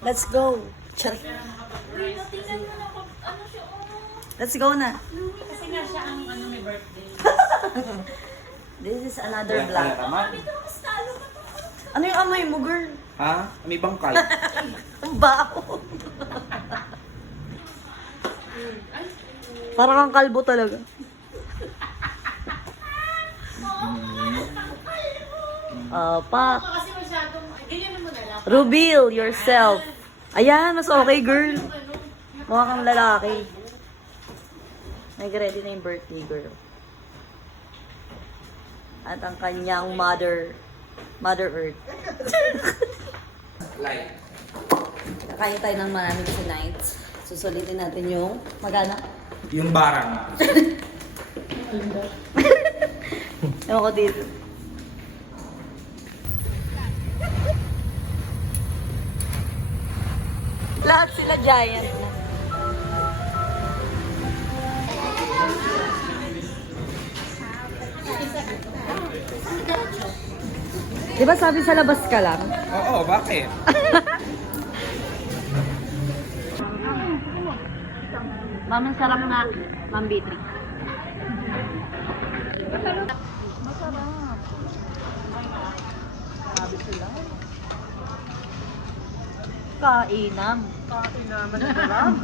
Let's go. Char. Let's go na. Kasi nga siya ang may birthday. This is another vlog. Ano yung amoy mo, girl? Ha? May bangkal. Ang baho. Parang kang kalbo talaga. Pa. Kasi masyadong, ganyan mo na lang. Reveal yourself. Ayan, mas okay, girl. Mukha kang lalaki. Nag-ready na yung birthday girl. At ang kanyang Mother Earth. Light. Kakain tayo ng maraming tonight. Susulitin natin yung magana. Yung barang. Ewan ko dito. Lahat sila giant na. Di ba sabi sa labas ka lang? Oo, bakit? Ma'am, ang sarap nga. Ma'am Beatrice. Sabi sila. Kainam. Naman ang barang.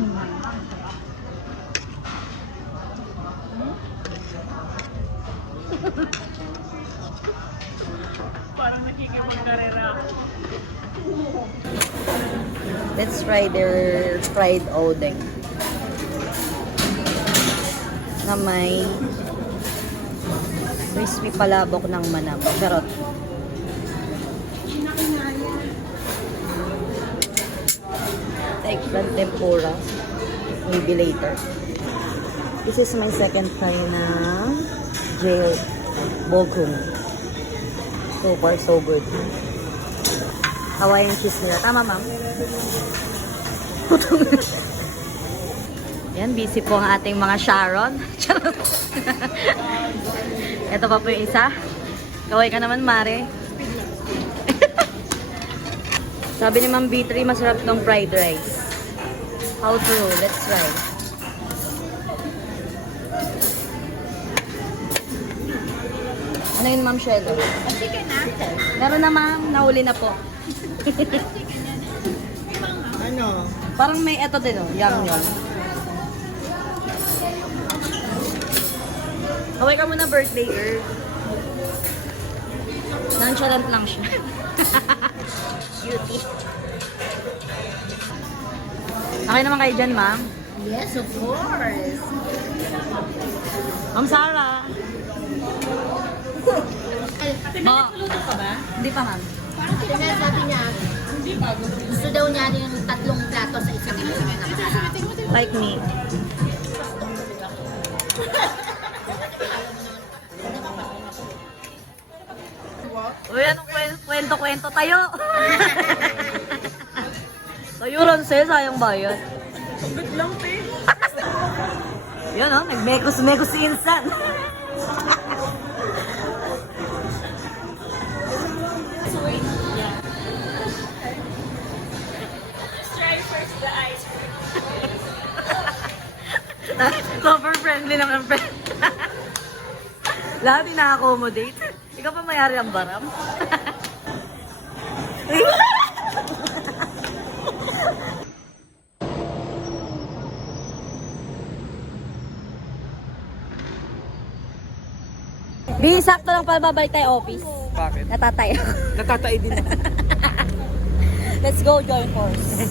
Parang nakikipagkarera. Let's try their fried odeng. Na may crispy palabok ng manam. Charot. Eggplant tempura. Maybe later. This is my second try na jail boghum. So far, so good. Hawaiian cheese nila. Tama, ma'am? Yan, busy po ang ating mga Sharon. Charot. Ito pa po yung isa. Kaway ka naman, Mare. Sabi ni Ma'am B3, masarap tong fried rice. How true? Let's try. Ano yun, Ma'am Shelo? Chicken na. Meron na, Ma'am. Nahuli na po. Ano? Parang may eto din, oh. Yang yun. Kaway ka muna birthday, girl. Nonchalant lang siya. Cutie. Okay naman kayo dyan, ma'am? Yes, of course. Ma'am Sarah. Pinagluto ka ba? Hindi pa, ma'am. Parang sabi niya, hindi pa. Gusto daw niya yung 3 plato sa isang minuto. Like me. Uy, anong kwento-kwento tayo? Tayo ron sa'yo, sayang bayad. Sabit lang, te. Yan o, nagmekos-mekos si Insan. Try first the ice cream. Super friendly naman, friend. Lahat ina-accommodate. Ikaw pa mayari ang baram. Bi, sakto lang pala babalik tayo office. Bakit? Natatay. Natatay din ako. Let's go, join force.